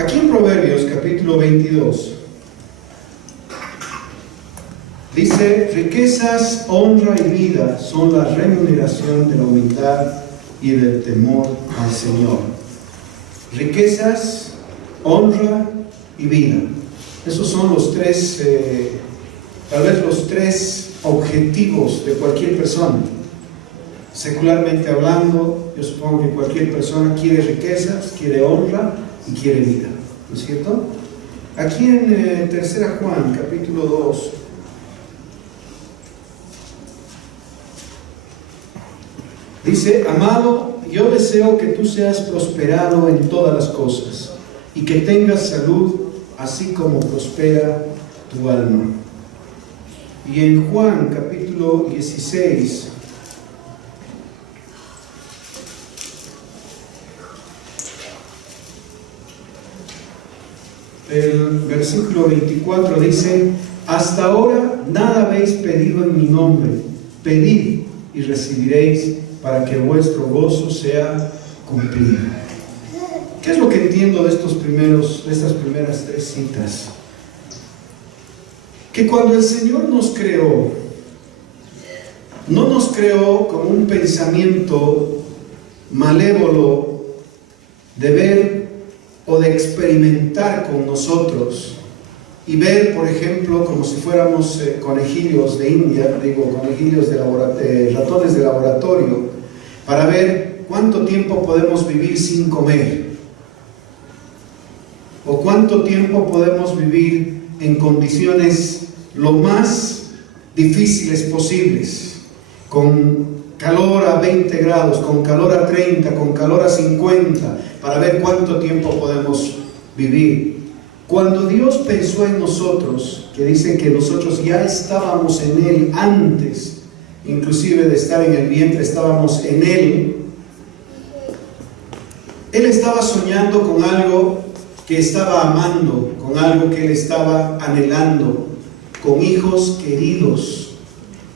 Aquí en Proverbios capítulo 22 dice: riquezas, honra y vida son la remuneración de la humildad y del temor al Señor. Riquezas, honra y vida. Esos son los tres, tal vez los tres objetivos de cualquier persona. Secularmente hablando, yo supongo que cualquier persona quiere riquezas, quiere honra y quiere vida, ¿no es cierto? Aquí en 3 Juan, capítulo 2, dice: amado, yo deseo que tú seas prosperado en todas las cosas y que tengas salud, así como prospera tu alma. Y en Juan, capítulo 16, el versículo 24 dice: hasta ahora nada habéis pedido en mi nombre, pedid y recibiréis, para que vuestro gozo sea cumplido. ¿Qué es lo que entiendo de estas primeras tres citas? Que cuando el Señor nos creó, no nos creó con un pensamiento malévolo de ver o de experimentar con nosotros y ver, por ejemplo, como si fuéramos conejillos de India, conejillos de ratones de laboratorio, para ver cuánto tiempo podemos vivir sin comer, o cuánto tiempo podemos vivir en condiciones lo más difíciles posibles, con calor a 20 grados, con calor a 30, con calor a 50, para ver cuánto tiempo podemos vivir. Cuando Dios pensó en nosotros, que dice que nosotros ya estábamos en Él antes, inclusive de estar en el vientre, estábamos en Él. Él estaba soñando con algo que estaba amando, con algo que Él estaba anhelando, con hijos queridos,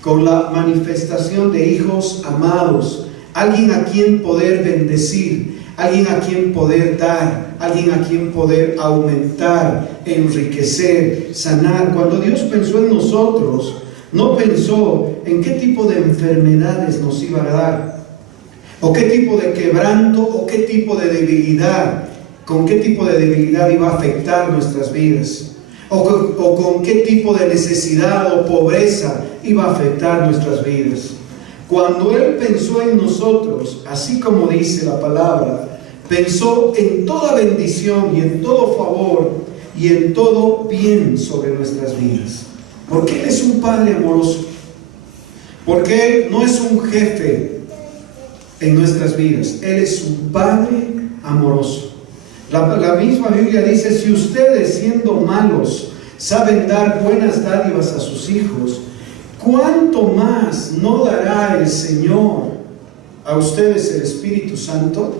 con la manifestación de hijos amados, alguien a quien poder bendecir, alguien a quien poder dar, alguien a quien poder aumentar, enriquecer, sanar. Cuando Dios pensó en nosotros, no pensó en qué tipo de enfermedades nos iba a dar, o qué tipo de quebranto, o qué tipo de debilidad, con qué tipo de debilidad iba a afectar nuestras vidas, o con qué tipo de necesidad o pobreza iba a afectar nuestras vidas. Cuando Él pensó en nosotros, así como dice la palabra, pensó en toda bendición y en todo favor y en todo bien sobre nuestras vidas. Porque Él es un Padre amoroso. Porque Él no es un jefe en nuestras vidas. Él es un Padre amoroso. La misma Biblia dice: si ustedes, siendo malos, saben dar buenas dádivas a sus hijos, ¿cuánto más no dará el Señor a ustedes el Espíritu Santo?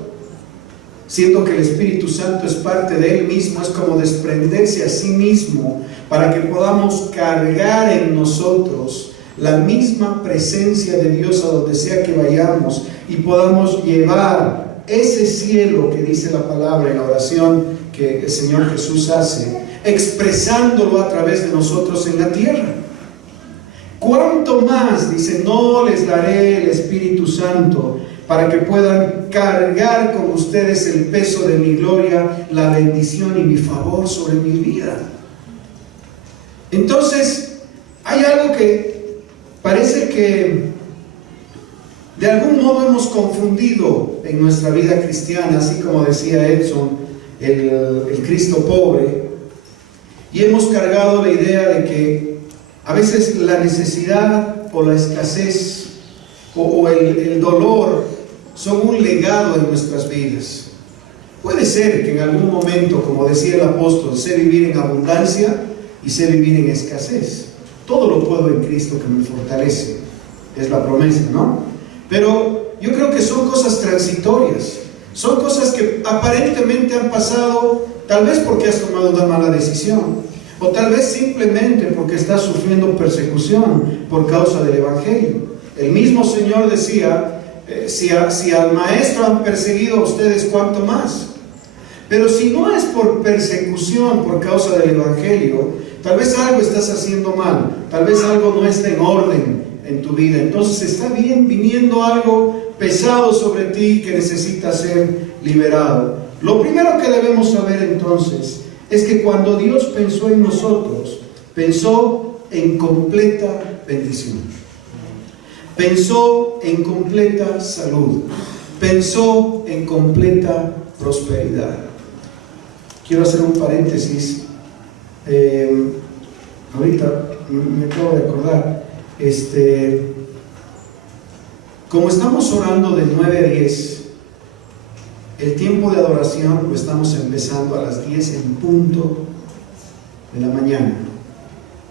Siendo que el Espíritu Santo es parte de Él mismo, es como desprenderse a sí mismo para que podamos cargar en nosotros la misma presencia de Dios a donde sea que vayamos y podamos llevar ese cielo que dice la palabra en la oración que el Señor Jesús hace, expresándolo a través de nosotros en la tierra. ¿Cuánto más? Dice: no les daré el Espíritu Santo para que puedan cargar con ustedes el peso de mi gloria, la bendición y mi favor sobre mi vida. Entonces, hay algo que parece que de algún modo hemos confundido en nuestra vida cristiana, así como decía Edson, el Cristo pobre, y hemos cargado la idea de que a veces la necesidad o la escasez o el dolor son un legado en nuestras vidas. Puede ser que en algún momento, como decía el apóstol, sé vivir en abundancia y sé vivir en escasez. Todo lo puedo en Cristo que me fortalece. Es la promesa, ¿no? Pero yo creo que son cosas transitorias. Son cosas que aparentemente han pasado, tal vez porque has tomado una mala decisión, o tal vez simplemente porque estás sufriendo persecución por causa del Evangelio. El mismo Señor decía: si al Maestro han perseguido a ustedes, ¿cuánto más? Pero si no es por persecución por causa del Evangelio, tal vez algo estás haciendo mal, tal vez algo no está en orden en tu vida. Entonces está viniendo algo pesado sobre ti que necesita ser liberado. Lo primero que debemos saber entonces es que cuando Dios pensó en nosotros, pensó en completa bendición, pensó en completa salud, pensó en completa prosperidad. Quiero hacer un paréntesis. Ahorita me acabo de acordar. Como estamos orando de 9 a 10, el tiempo de adoración lo estamos empezando a las 10 en punto de la mañana.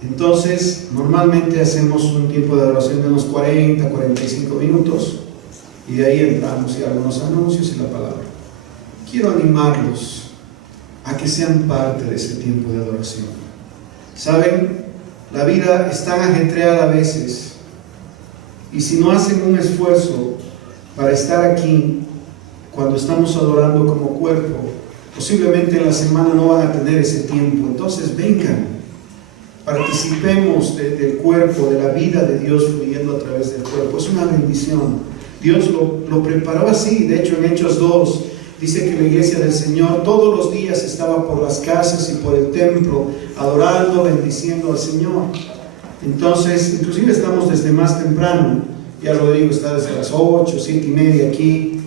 Entonces, normalmente hacemos un tiempo de adoración de unos 40, 45 minutos y de ahí entramos y algunos anuncios y la palabra. Quiero animarlos a que sean parte de ese tiempo de adoración. ¿Saben? La vida es tan ajetreada a veces, y si no hacen un esfuerzo para estar aquí cuando estamos adorando como cuerpo, posiblemente en la semana no van a tener ese tiempo. Entonces vengan, participemos del cuerpo, de la vida de Dios fluyendo a través del cuerpo. Es una bendición. Dios lo preparó así. De hecho, en Hechos 2 dice que la iglesia del Señor todos los días estaba por las casas y por el templo adorando, bendiciendo al Señor. Entonces, inclusive estamos desde más temprano. Ya Rodrigo está desde las 8, 7 y media aquí,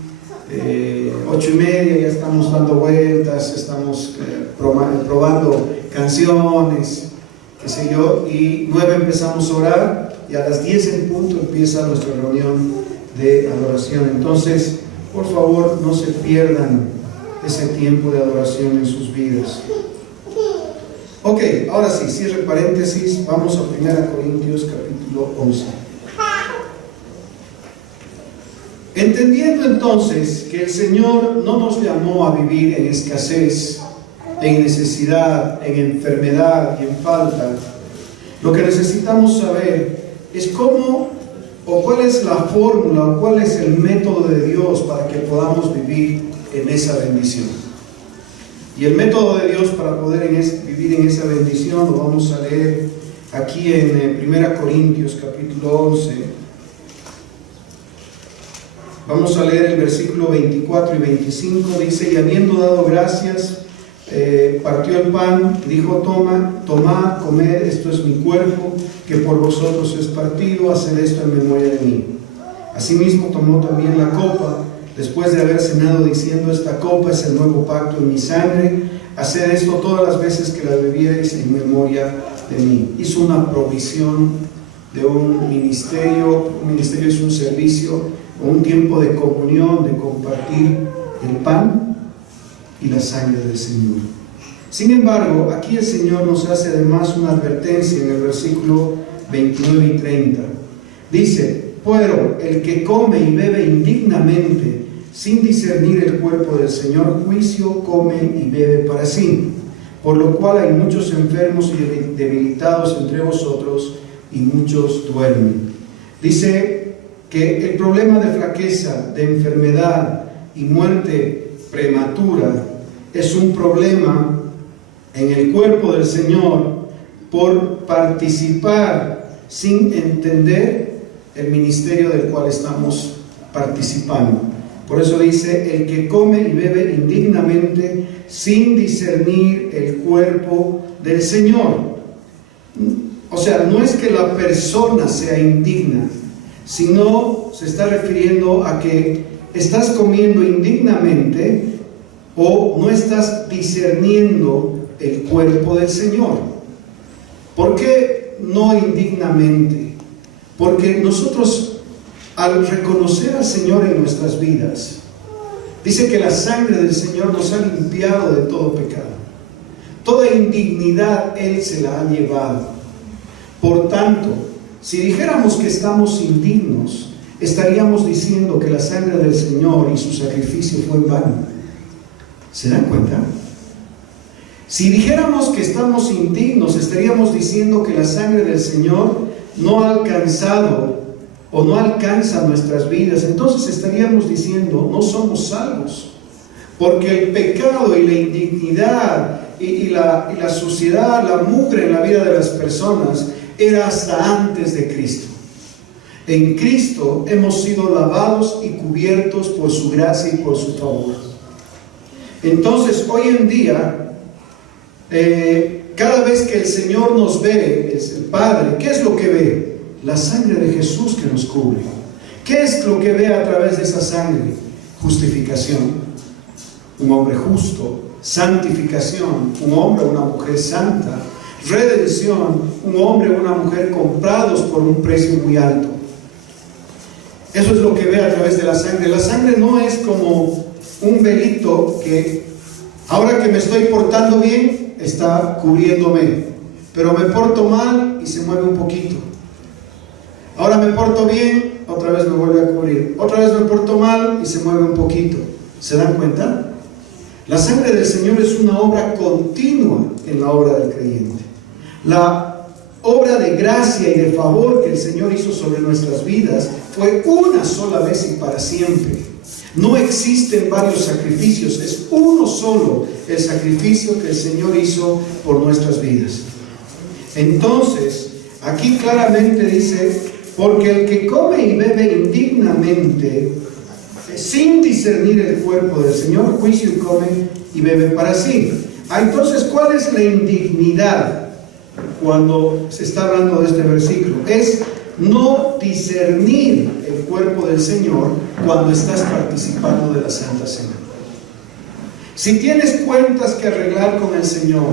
8 y media ya estamos dando vueltas, estamos probando canciones, qué sé yo, y 9 empezamos a orar y a las 10 en punto empieza nuestra reunión de adoración. Entonces, por favor, no se pierdan ese tiempo de adoración en sus vidas. Ok, ahora sí, cierre paréntesis, vamos a 1 Corintios capítulo 11. Entendiendo entonces que el Señor no nos llamó a vivir en escasez, en necesidad, en enfermedad y en falta, lo que necesitamos saber es cómo o cuál es la fórmula o cuál es el método de Dios para que podamos vivir en esa bendición. Y el método de Dios para poder vivir en esa bendición lo vamos a leer aquí en 1 Corintios capítulo 11. Vamos a leer el versículo 24 y 25. Dice: y habiendo dado gracias, partió el pan y dijo: tomad, comed, esto es mi cuerpo, que por vosotros es partido, haced esto en memoria de mí. Asimismo tomó también la copa, después de haber cenado, diciendo: esta copa es el nuevo pacto en mi sangre, haced esto todas las veces que la bebiereis en memoria de mí. Hizo una provisión de un ministerio. Un ministerio es un servicio, un tiempo de comunión, de compartir el pan y la sangre del Señor. Sin embargo, aquí el Señor nos hace además una advertencia en el versículo 29 y 30. Dice: pero el que come y bebe indignamente, sin discernir el cuerpo del Señor, juicio come y bebe para sí. Por lo cual hay muchos enfermos y debilitados entre vosotros, y muchos duermen. Dice que el problema de flaqueza, de enfermedad y muerte prematura es un problema en el cuerpo del Señor por participar sin entender el ministerio del cual estamos participando. Por eso dice: el que come y bebe indignamente sin discernir el cuerpo del Señor. O sea, no es que la persona sea indigna, sino se está refiriendo a que estás comiendo indignamente o no estás discerniendo el cuerpo del Señor. ¿Por qué no indignamente? Porque nosotros, al reconocer al Señor en nuestras vidas, dice que la sangre del Señor nos ha limpiado de todo pecado. Toda indignidad Él se la ha llevado. Por tanto, si dijéramos que estamos indignos, estaríamos diciendo que la sangre del Señor y su sacrificio fue en vano. ¿Se dan cuenta? Si dijéramos que estamos indignos, estaríamos diciendo que la sangre del Señor no ha alcanzado o no alcanza nuestras vidas. Entonces estaríamos diciendo: no somos salvos. porque el pecado y la indignidad y la suciedad, la mugre en la vida de las personas era hasta antes de Cristo. En Cristo hemos sido lavados y cubiertos por su gracia y por su favor. Entonces, hoy en día, cada vez que el Señor nos ve, es el Padre, ¿qué es lo que ve? La sangre de Jesús que nos cubre. ¿Qué es lo que ve a través de esa sangre? Justificación, un hombre justo. Santificación, un hombre o una mujer santa. Redención, un hombre o una mujer comprados por un precio muy alto. Eso es lo que ve a través de la sangre. La sangre no es como un velito que ahora que me estoy portando bien está cubriéndome, pero me porto mal y se mueve un poquito. Ahora me porto bien, otra vez me vuelve a cubrir. Otra vez me porto mal y se mueve un poquito. ¿Se dan cuenta? La sangre del Señor es una obra continua en la obra del creyente. La obra de gracia y de favor que el Señor hizo sobre nuestras vidas fue una sola vez y para siempre. No existen varios sacrificios, es uno solo el sacrificio que el Señor hizo por nuestras vidas. Entonces, aquí claramente dice, porque el que come y bebe indignamente, sin discernir el cuerpo del Señor, juicio y come y bebe para sí. Entonces, ¿cuál es la indignidad cuando se está hablando de este versículo? Es no discernir el cuerpo del Señor cuando estás participando de la Santa Cena. Si tienes cuentas que arreglar con el Señor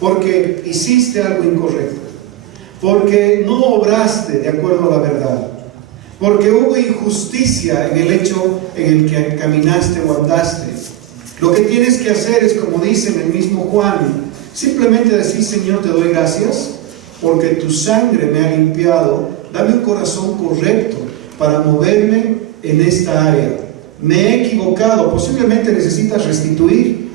porque hiciste algo incorrecto, porque no obraste de acuerdo a la verdad, porque hubo injusticia en el hecho en el que caminaste o andaste, lo que tienes que hacer es, como dice en el mismo Juan, simplemente decir: Señor, te doy gracias porque tu sangre me ha limpiado. Dame un corazón correcto para moverme en esta área. Me he equivocado. Posiblemente necesitas restituir,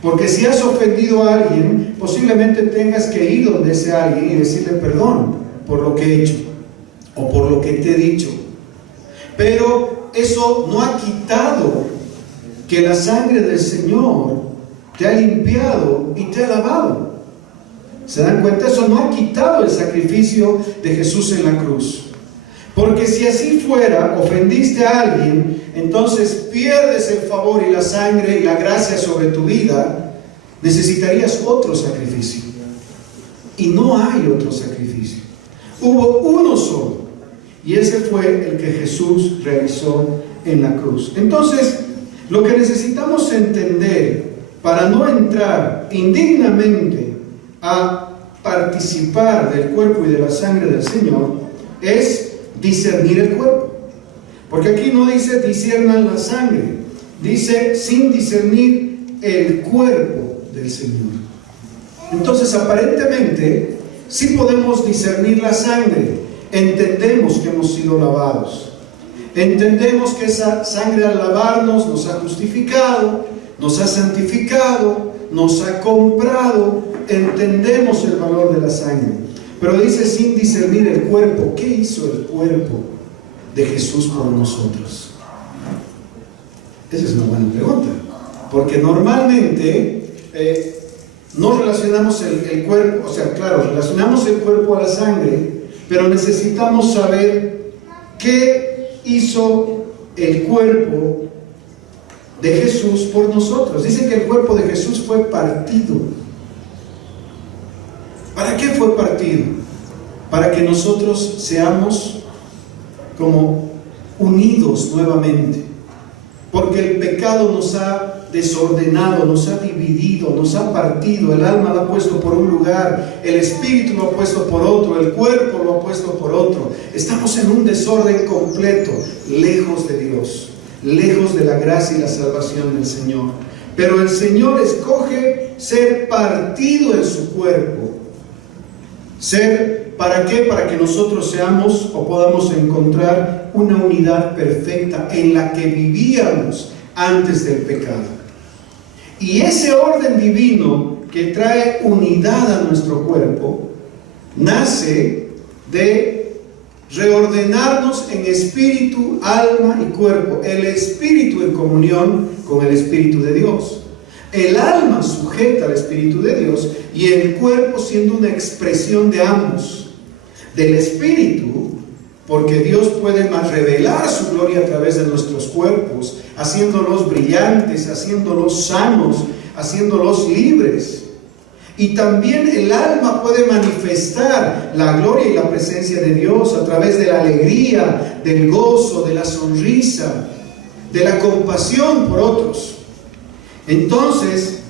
porque si has ofendido a alguien, posiblemente tengas que ir donde ese alguien y decirle perdón por lo que he hecho o por lo que te he dicho. Pero eso no ha quitado que la sangre del Señor te ha limpiado y te ha lavado. ¿Se dan cuenta? Eso no ha quitado el sacrificio de Jesús en la cruz. Porque si así fuera, ofendiste a alguien, entonces pierdes el favor y la sangre y la gracia sobre tu vida, necesitarías otro sacrificio. Y no hay otro sacrificio. Hubo uno solo, y ese fue el que Jesús realizó en la cruz. Entonces, lo que necesitamos entender para no entrar indignamente a participar del cuerpo y de la sangre del Señor es discernir el cuerpo. Porque aquí no dice disciernan la sangre, dice sin discernir el cuerpo del Señor. Entonces, aparentemente, sí podemos discernir la sangre. Entendemos que hemos sido lavados. Entendemos que esa sangre al lavarnos nos ha justificado, nos ha santificado, nos ha comprado. Entendemos el valor de la sangre. Pero dice sin discernir el cuerpo. ¿Qué hizo el cuerpo de Jesús por nosotros? Esa es una buena pregunta. Porque normalmente no relacionamos el cuerpo, o sea, claro, relacionamos el cuerpo a la sangre, pero necesitamos saber qué hizo el cuerpo de Jesús por nosotros. Dice que el cuerpo de Jesús fue partido. ¿Para qué fue partido? Para que nosotros seamos como unidos nuevamente. Porque el pecado nos ha desordenado, nos ha dividido, nos ha partido. El alma lo ha puesto por un lugar, el espíritu lo ha puesto por otro, el cuerpo lo ha puesto por otro. Estamos en un desorden completo, lejos de Dios, lejos de la gracia y la salvación del Señor. Pero el Señor escoge ser partido en su cuerpo. ¿Para qué? Para que nosotros seamos o podamos encontrar una unidad perfecta en la que vivíamos antes del pecado. Y ese orden divino que trae unidad a nuestro cuerpo nace de reordenarnos en espíritu, alma y cuerpo. El espíritu en comunión con el Espíritu de Dios. El alma sujeta al Espíritu de Dios y el cuerpo siendo una expresión de ambos. Del Espíritu, porque Dios puede más revelar su gloria a través de nuestros cuerpos, haciéndolos brillantes, haciéndolos sanos, haciéndolos libres. Y también el alma puede manifestar la gloria y la presencia de Dios a través de la alegría, del gozo, de la sonrisa, de la compasión por otros. Entonces,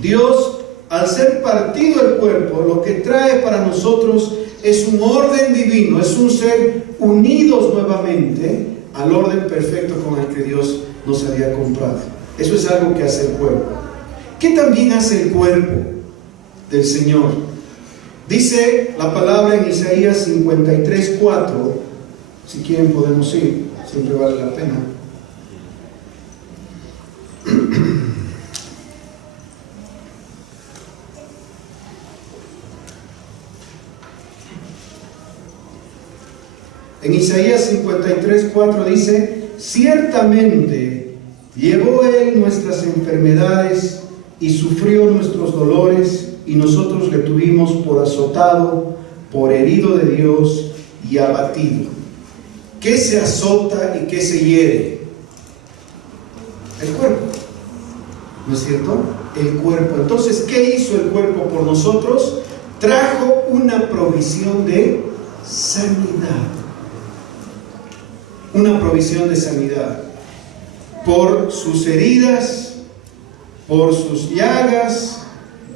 Dios, al ser partido el cuerpo, lo que trae para nosotros es un orden divino, es un ser unidos nuevamente al orden perfecto con el que Dios nos había comprado. Eso es algo que hace el cuerpo. ¿Qué también hace el cuerpo del Señor? Dice la palabra en Isaías 53:4, si quieren podemos ir, siempre vale la pena. En Isaías 53:4 dice: ciertamente llevó Él nuestras enfermedades y sufrió nuestros dolores, y nosotros le tuvimos por azotado, por herido de Dios y abatido. ¿Qué se azota y qué se hiere? El cuerpo, ¿no es cierto? El cuerpo. Entonces, ¿qué hizo el cuerpo por nosotros? Trajo una provisión de sanidad. Una provisión de sanidad. Por sus heridas, por sus llagas,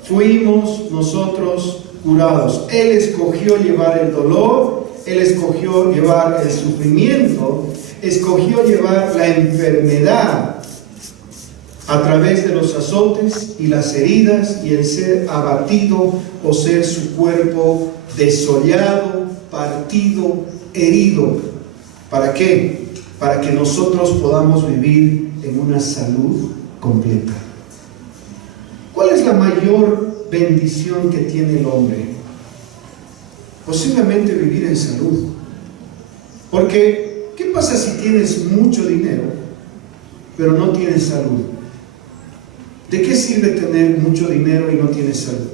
fuimos nosotros curados. Él escogió llevar el dolor, Él escogió llevar el sufrimiento, escogió llevar la enfermedad a través de los azotes y las heridas y el ser abatido o ser su cuerpo desollado, partido, herido. ¿Para qué? Para que nosotros podamos vivir en una salud completa. ¿Cuál es la mayor bendición que tiene el hombre? Posiblemente vivir en salud. Porque, ¿qué pasa si tienes mucho dinero, pero no tienes salud? ¿De qué sirve tener mucho dinero y no tienes salud?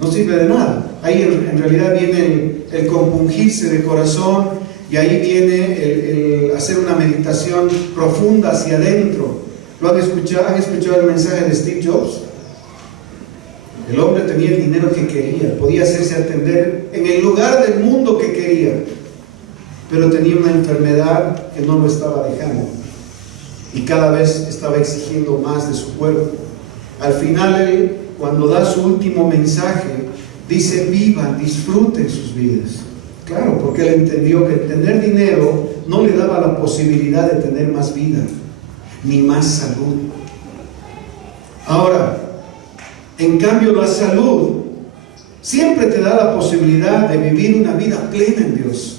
No sirve de nada. Ahí en realidad viene el compungirse de corazón, y ahí viene el hacer una meditación profunda hacia adentro. ¿Lo han escuchado? ¿Han escuchado el mensaje de Steve Jobs? El hombre tenía el dinero que quería, podía hacerse atender en el lugar del mundo que quería, pero tenía una enfermedad que no lo estaba dejando y cada vez estaba exigiendo más de su cuerpo. Al final él, cuando da su último mensaje, dice: vivan, disfruten sus vidas. Claro, porque él entendió que tener dinero no le daba la posibilidad de tener más vida, ni más salud. Ahora, en cambio, la salud siempre te da la posibilidad de vivir una vida plena en Dios.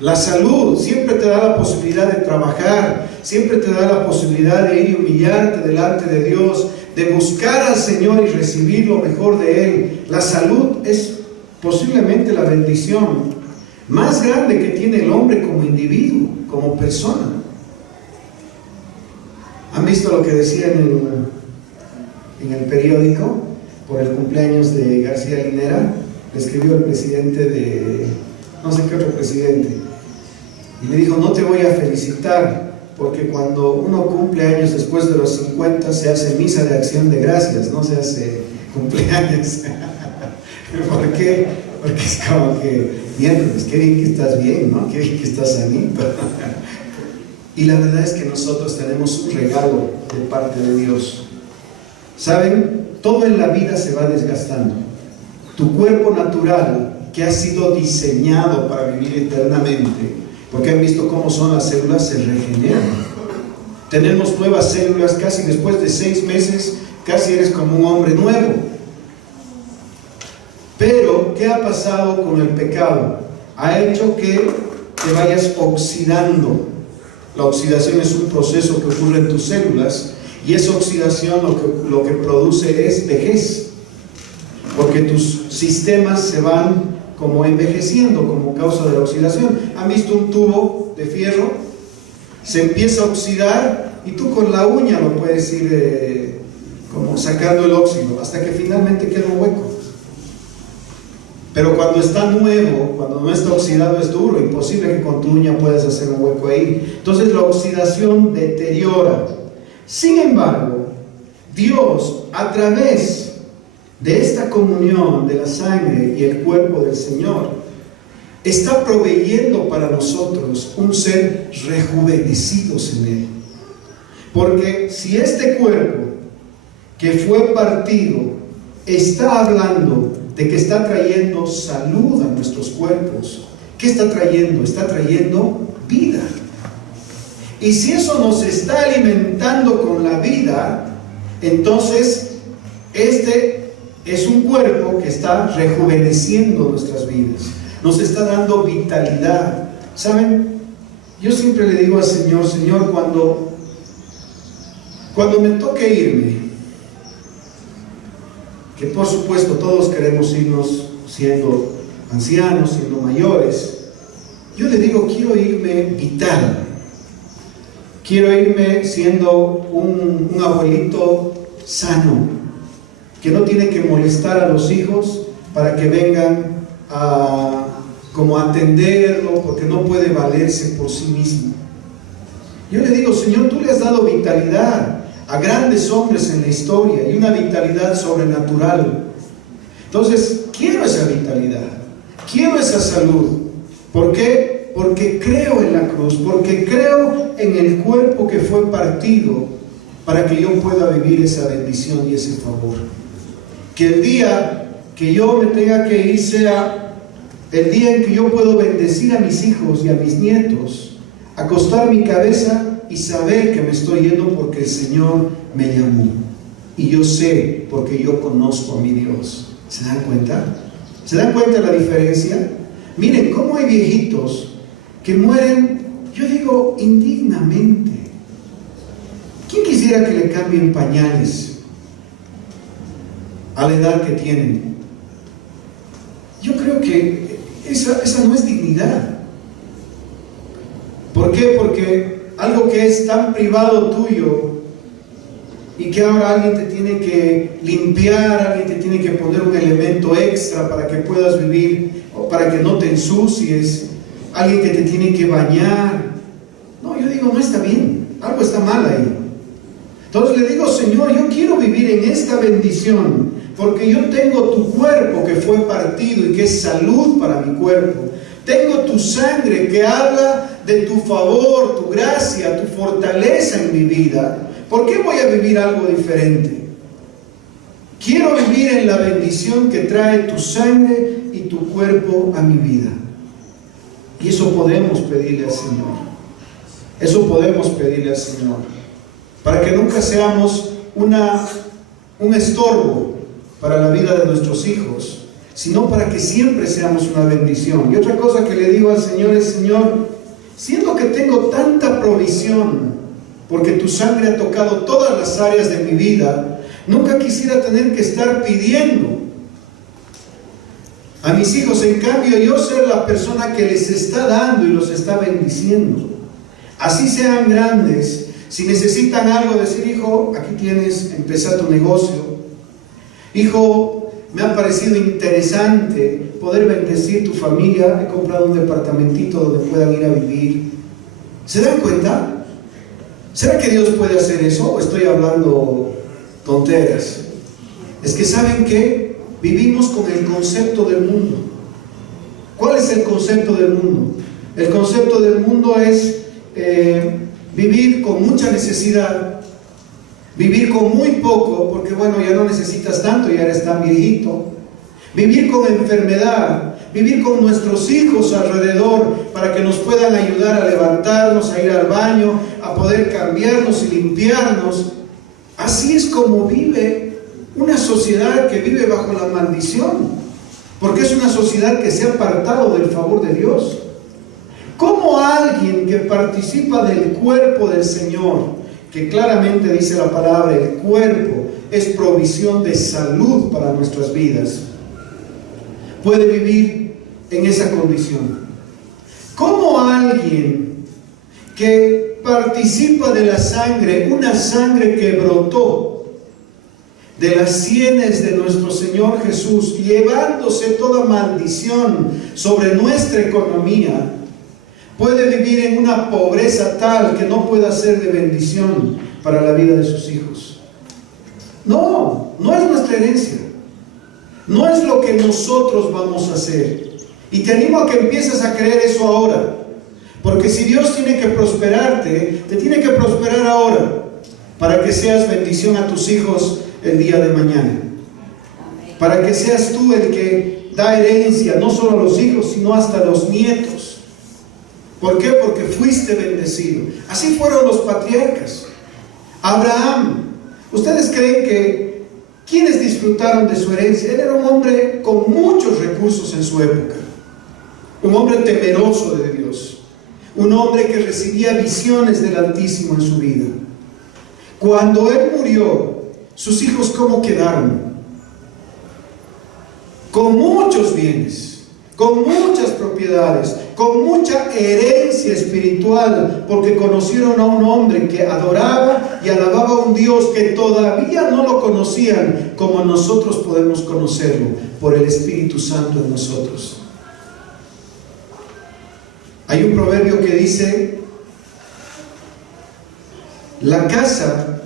La salud siempre te da la posibilidad de trabajar, siempre te da la posibilidad de ir y humillarte delante de Dios, de buscar al Señor y recibir lo mejor de Él. La salud es posiblemente la bendición más grande que tiene el hombre como individuo, como persona. ¿Han visto lo que decía en el periódico por el cumpleaños de García Linera? Le escribió el presidente de no sé qué otro presidente y le dijo: no te voy a felicitar, porque cuando uno cumple años después de los 50 se hace misa de acción de gracias, no se hace cumpleaños. ¿Por qué? Porque es como que, miércoles, qué bien que estás bien, ¿no? Qué bien que estás sanito. Y la verdad es que nosotros tenemos un regalo de parte de Dios. ¿Saben? Todo en la vida se va desgastando. Tu cuerpo natural, que ha sido diseñado para vivir eternamente, porque han visto cómo son las células, se regeneran. Tenemos nuevas células casi después de 6 meses, casi eres como un hombre nuevo. Pero, ¿qué ha pasado con el pecado? Ha hecho que te vayas oxidando. La oxidación es un proceso que ocurre en tus células, y esa oxidación lo que produce es vejez, porque tus sistemas se van como envejeciendo como causa de la oxidación. ¿Han visto un tubo de fierro? Se empieza a oxidar y tú con la uña lo puedes ir como sacando el óxido hasta que finalmente queda un hueco. Pero cuando está nuevo, cuando no está oxidado, es duro, imposible que con tu uña puedas hacer un hueco ahí. Entonces la oxidación deteriora. Sin embargo, Dios, a través de esta comunión de la sangre y el cuerpo del Señor, está proveyendo para nosotros un ser rejuvenecidos en Él. Porque si este cuerpo que fue partido está hablando de que está trayendo salud a nuestros cuerpos, ¿qué está trayendo? Está trayendo vida. Y si eso nos está alimentando con la vida, entonces este es un cuerpo que está rejuveneciendo nuestras vidas, nos está dando vitalidad. ¿Saben? Yo siempre le digo al Señor, Señor, cuando me toque irme, que por supuesto todos queremos irnos siendo ancianos, siendo mayores, yo le digo, quiero irme vital, quiero irme siendo un abuelito sano, que no tiene que molestar a los hijos para que vengan como a atenderlo, porque no puede valerse por sí mismo. Yo le digo, Señor, tú le has dado vitalidad a grandes hombres en la historia y una vitalidad sobrenatural. Entonces, quiero esa vitalidad, quiero esa salud. ¿Por qué? Porque creo en la cruz, porque creo en el cuerpo que fue partido para que yo pueda vivir esa bendición y ese favor. Que el día que yo me tenga que ir sea el día en que yo puedo bendecir a mis hijos y a mis nietos, acostar mi cabeza y saber que me estoy yendo porque el Señor me llamó. Y yo sé porque yo conozco a mi Dios. ¿Se dan cuenta? ¿Se dan cuenta de la diferencia? Miren cómo hay viejitos que mueren, yo digo, indignamente. ¿Quién quisiera que le cambien pañales a la edad que tienen? Yo creo que esa no es dignidad. ¿Por qué? Porque algo que es tan privado tuyo y que ahora alguien te tiene que limpiar, alguien te tiene que poner un elemento extra para que puedas vivir o para que no te ensucies, alguien que te tiene que bañar. No, yo digo, no está bien, algo está mal ahí. Entonces le digo, Señor, yo quiero vivir en esta bendición porque yo tengo tu cuerpo que fue partido y que es salud para mi cuerpo. Tengo tu sangre que habla de tu favor, tu gracia, tu fortaleza en mi vida. ¿Por qué voy a vivir algo diferente? Quiero vivir en la bendición que trae tu sangre y tu cuerpo a mi vida. Y eso podemos pedirle al Señor. Eso podemos pedirle al Señor. Para que nunca seamos un estorbo para la vida de nuestros hijos, sino para que siempre seamos una bendición. Y otra cosa que le digo al Señor es, Señor, siendo que tengo tanta provisión, porque tu sangre ha tocado todas las áreas de mi vida, nunca quisiera tener que estar pidiendo a mis hijos. En cambio, yo ser la persona que les está dando y los está bendiciendo. Así sean grandes, si necesitan algo, decir, hijo, aquí tienes, empezar tu negocio. Hijo, me ha parecido interesante poder bendecir tu familia. He comprado un departamentito donde puedan ir a vivir. ¿Se dan cuenta? ¿Será que Dios puede hacer eso? ¿O estoy hablando tonteras? Es que ¿saben qué? Vivimos con el concepto del mundo. ¿Cuál es el concepto del mundo? El concepto del mundo es vivir con mucha necesidad, vivir con muy poco, porque bueno, ya no necesitas tanto, ya eres tan viejito. Vivir con enfermedad, vivir con nuestros hijos alrededor para que nos puedan ayudar a levantarnos, a ir al baño, a poder cambiarnos y limpiarnos. Así es como vive una sociedad que vive bajo la maldición, porque es una sociedad que se ha apartado del favor de Dios. ¿Cómo alguien que participa del cuerpo del Señor, que claramente dice la palabra, el cuerpo es provisión de salud para nuestras vidas, puede vivir en esa condición? ¿Cómo alguien que participa de la sangre, una sangre que brotó de las sienes de nuestro Señor Jesús, llevándose toda maldición sobre nuestra economía, puede vivir en una pobreza tal que no pueda ser de bendición para la vida de sus hijos? No, no es nuestra herencia. No es lo que nosotros vamos a hacer. Y te animo a que empieces a creer eso ahora. Porque si Dios tiene que prosperarte, te tiene que prosperar ahora, para que seas bendición a tus hijos el día de mañana. Para que seas tú el que da herencia, no solo a los hijos, sino hasta a los nietos. ¿Por qué? Porque fuiste bendecido. Así fueron los patriarcas. Abraham, ¿ustedes creen que quiénes disfrutaron de su herencia? Él era un hombre con muchos recursos en su época, un hombre temeroso de Dios, un hombre que recibía visiones del Altísimo en su vida. Cuando él murió, sus hijos ¿cómo quedaron? Con muchos bienes, con muchas propiedades, con mucha herencia espiritual, porque conocieron a un hombre que adoraba y alababa a un Dios que todavía no lo conocían como nosotros podemos conocerlo, por el Espíritu Santo en nosotros. Hay un proverbio que dice: la casa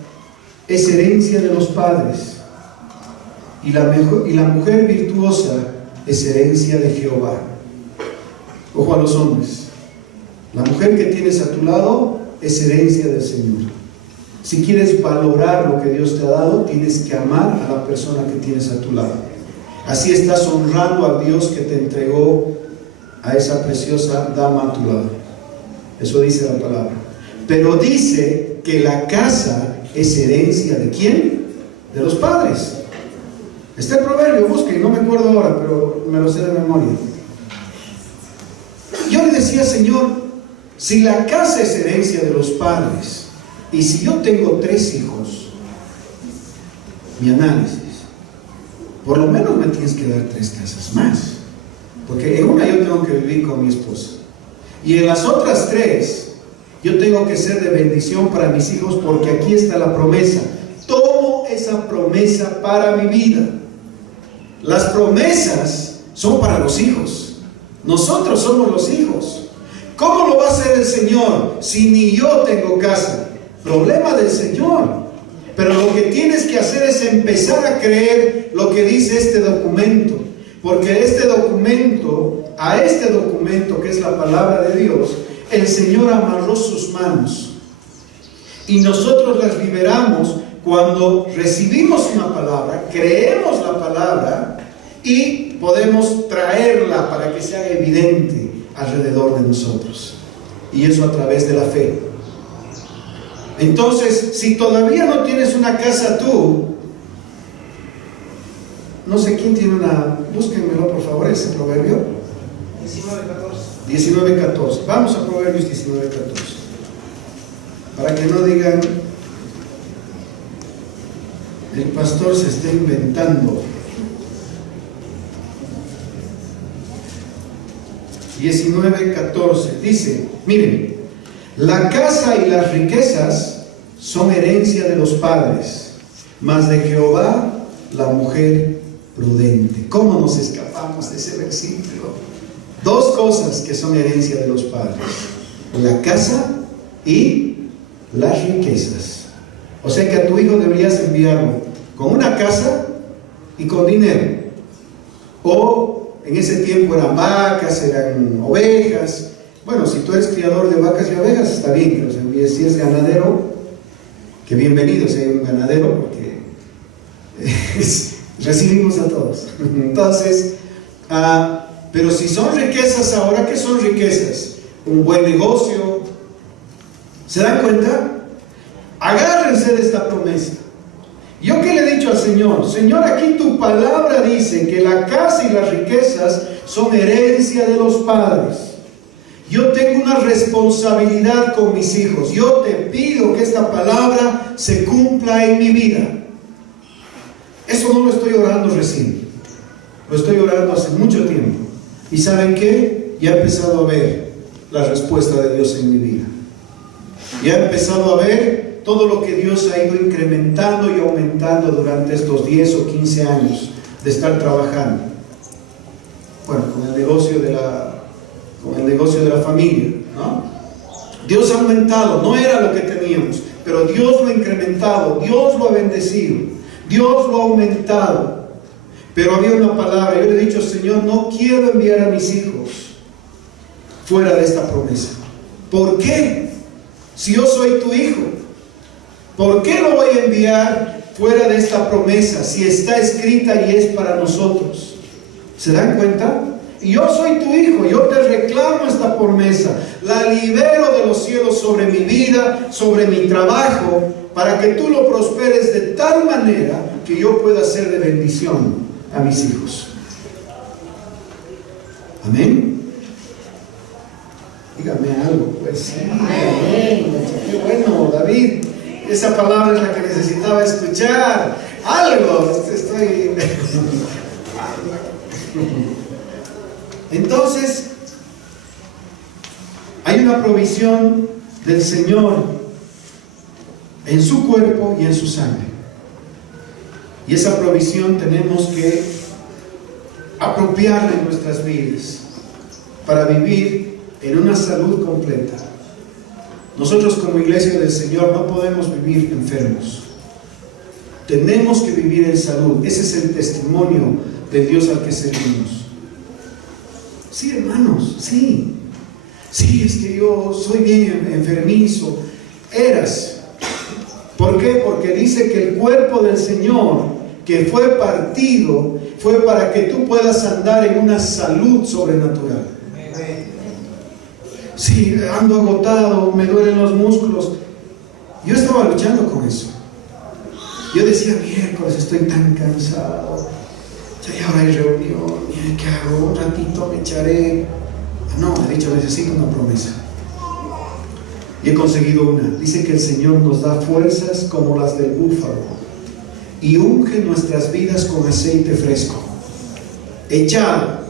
es herencia de los padres, y la mujer virtuosa es herencia de Jehová. Ojo a los hombres, la mujer que tienes a tu lado es herencia del Señor. Si quieres valorar lo que Dios te ha dado, tienes que amar a la persona que tienes a tu lado. Así estás honrando al Dios que te entregó a esa preciosa dama a tu lado. Eso dice la palabra. Pero dice que la casa es herencia ¿de quién? De los padres. Está el proverbio, busquen, no me acuerdo ahora, pero me lo sé de memoria. Yo le decía: Señor, si la casa es herencia de los padres, y si yo tengo 3 hijos, mi análisis, por lo menos me tienes que dar 3 casas más, porque en una yo tengo que vivir con mi esposa, y en las otras 3 yo tengo que ser de bendición para mis hijos, porque aquí está la promesa. Tomo esa promesa para mi vida. Las promesas son para los hijos. Nosotros somos los hijos. ¿Cómo lo va a hacer el Señor si ni yo tengo casa? Problema del Señor. Pero lo que tienes que hacer es empezar a creer lo que dice este documento. Porque a este documento que es la palabra de Dios, el Señor amarró sus manos. Y nosotros las liberamos cuando recibimos una palabra, creemos la palabra y podemos traerla para que sea evidente alrededor de nosotros. Y eso a través de la fe. Entonces, si todavía no tienes una casa tú, no sé quién tiene una, búsquenmelo por favor, ese proverbio 19:14. Vamos a Proverbios 19:14, para que no digan: el pastor se está inventando. 19:14 dice: miren, la casa y las riquezas son herencia de los padres, mas de Jehová la mujer prudente. ¿Cómo nos escapamos de ese versículo? 2 cosas que son herencia de los padres: la casa y las riquezas. O sea que a tu hijo deberías enviarlo con una casa y con dinero. O en ese tiempo eran vacas, eran ovejas. Bueno, si tú eres criador de vacas y ovejas, está bien que los envíes. Si es ganadero, que bienvenido sea un ganadero, porque recibimos a todos. Entonces, pero si son riquezas ahora, ¿qué son riquezas? Un buen negocio. ¿Se dan cuenta? Agárrense de esta promesa. ¿Yo qué le he dicho al Señor? Señor, aquí tu palabra dice que la casa y las riquezas son herencia de los padres. Yo tengo una responsabilidad con mis hijos. Yo te pido que esta palabra se cumpla en mi vida. Eso no lo estoy orando recién. Lo estoy orando hace mucho tiempo. ¿Y saben qué? Ya he empezado a ver la respuesta de Dios en mi vida. Ya he empezado a ver todo lo que Dios ha ido incrementando y aumentando durante estos 10 o 15 años de estar trabajando. Bueno, con el negocio de la familia, ¿no? Dios ha aumentado, no era lo que teníamos, pero Dios lo ha incrementado, Dios lo ha bendecido, Dios lo ha aumentado. Pero había una palabra, yo le he dicho: Señor, no quiero enviar a mis hijos fuera de esta promesa. ¿Por qué? Si yo soy tu hijo, ¿por qué lo voy a enviar fuera de esta promesa si está escrita y es para nosotros? ¿Se dan cuenta? Y yo soy tu hijo, yo te reclamo esta promesa, la libero de los cielos sobre mi vida, sobre mi trabajo, para que tú lo prosperes de tal manera que yo pueda ser de bendición a mis hijos. Amén. Dígame algo, pues. Sí. Amén. Qué bueno, David. Esa palabra es la que necesitaba escuchar. Algo. Estoy... Entonces, hay una provisión del Señor en su cuerpo y en su sangre. Y esa provisión tenemos que apropiarla en nuestras vidas para vivir en una salud completa. Nosotros como iglesia del Señor no podemos vivir enfermos. Tenemos que vivir en salud. Ese es el testimonio del Dios al que servimos. Sí, hermanos, sí. Sí, es que yo soy bien enfermizo. Eras. ¿Por qué? Porque dice que el cuerpo del Señor, que fue partido, fue para que tú puedas andar en una salud sobrenatural. Sí, ando agotado, me duelen los músculos. Yo estaba luchando con eso. Yo decía: miércoles, estoy tan cansado. Ya ahora hay reunión, ¿qué hago? Un ratito me echaré. No, he dicho, necesito una promesa. Y he conseguido una. Dice que el Señor nos da fuerzas como las del búfalo y unge nuestras vidas con aceite fresco. Echado.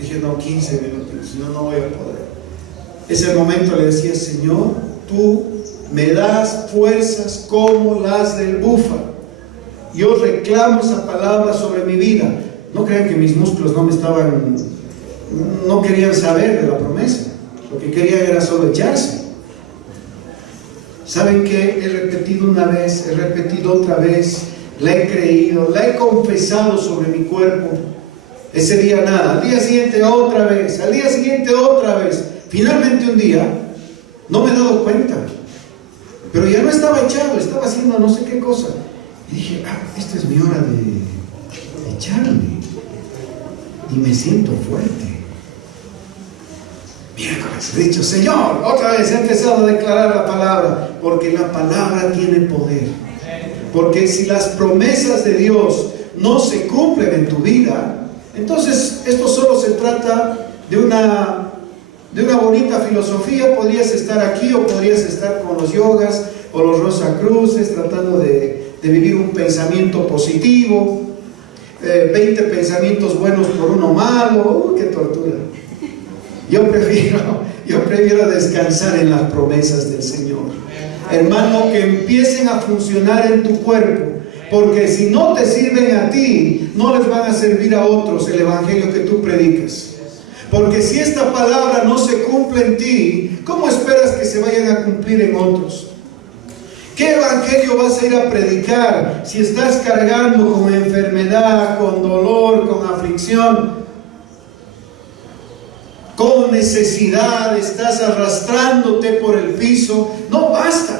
Dije: no, 15 minutos, si no, no voy a poder. Ese momento le decía: Señor, tú me das fuerzas como las del búfalo. Yo reclamo esa palabra sobre mi vida. No crean que mis músculos no querían saber de la promesa. Lo que querían era solo echarse. ¿Saben qué? He repetido una vez, he repetido otra vez, la he creído, la he confesado sobre mi cuerpo. Ese día nada, al día siguiente otra vez, al día siguiente otra vez. Finalmente un día, no me he dado cuenta, pero ya no estaba echado, estaba haciendo no sé qué cosa. Y dije: esta es mi hora de echarme. Y me siento fuerte. Miércoles, he dicho: Señor, otra vez he empezado a declarar la palabra, porque la palabra tiene poder. Porque si las promesas de Dios no se cumplen en tu vida, entonces esto solo se trata de una bonita filosofía. Podrías estar aquí o podrías estar con los yogas o los Rosacruces tratando de vivir un pensamiento positivo, 20 pensamientos buenos por uno malo. ¡Qué tortura! Yo prefiero descansar en las promesas del Señor. Hermano, que empiecen a funcionar en tu cuerpo, porque si no te sirven a ti, no les van a servir a otros el evangelio que tú predicas. Porque si esta palabra no se cumple en ti, ¿cómo esperas que se vayan a cumplir en otros? ¿Qué evangelio vas a ir a predicar si estás cargando con enfermedad, con dolor, con aflicción, con necesidad? Estás arrastrándote por el piso. No basta.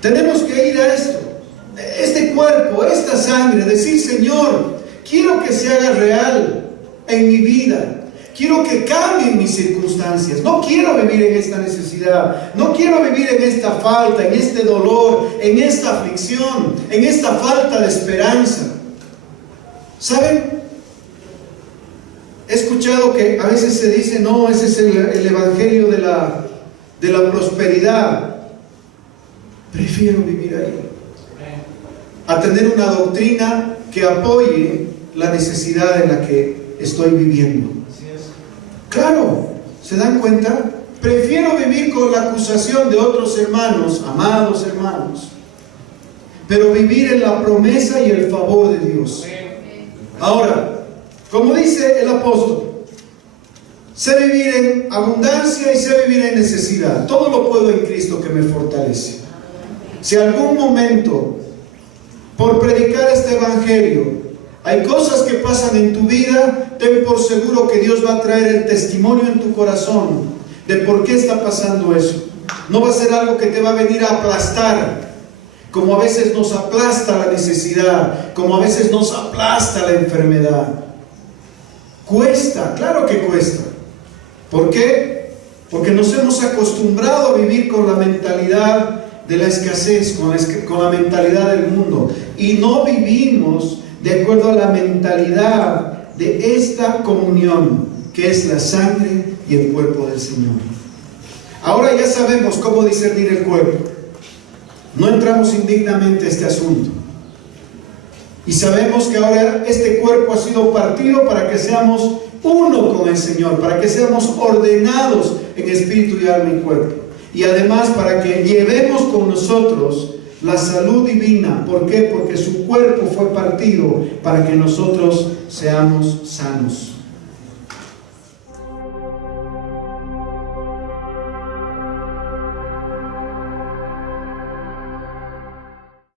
Tenemos que ir a esto. Este cuerpo, esta sangre, decir: Señor, quiero que se haga real en mi vida. Quiero que cambien mis circunstancias. No quiero vivir en esta necesidad. No quiero vivir en esta falta, en este dolor, en esta aflicción, en esta falta de esperanza. ¿Saben? He escuchado que a veces se dice: no, ese es el evangelio de la prosperidad. Prefiero vivir ahí a tener una doctrina que apoye la necesidad en la que estoy viviendo. Claro, ¿se dan cuenta? Prefiero vivir con la acusación de otros hermanos, amados hermanos, pero vivir en la promesa y el favor de Dios. Ahora, como dice el apóstol, sé vivir en abundancia y sé vivir en necesidad. Todo lo puedo en Cristo que me fortalece. Si algún momento, por predicar este evangelio, hay cosas que pasan en tu vida, ten por seguro que Dios va a traer el testimonio en tu corazón de por qué está pasando eso. No va a ser algo que te va a venir a aplastar, como a veces nos aplasta la necesidad, como a veces nos aplasta la enfermedad. Cuesta, claro que cuesta. ¿Por qué? Porque nos hemos acostumbrado a vivir con la mentalidad de la escasez, con la mentalidad del mundo, y no vivimos de acuerdo a la mentalidad de esta comunión, que es la sangre y el cuerpo del Señor. Ahora ya sabemos cómo discernir el cuerpo. No entramos indignamente a este asunto. Y sabemos que ahora este cuerpo ha sido partido para que seamos uno con el Señor, para que seamos ordenados en espíritu y alma y cuerpo. Y además para que llevemos con nosotros la salud divina. ¿Por qué? Porque su cuerpo fue partido para que nosotros seamos sanos.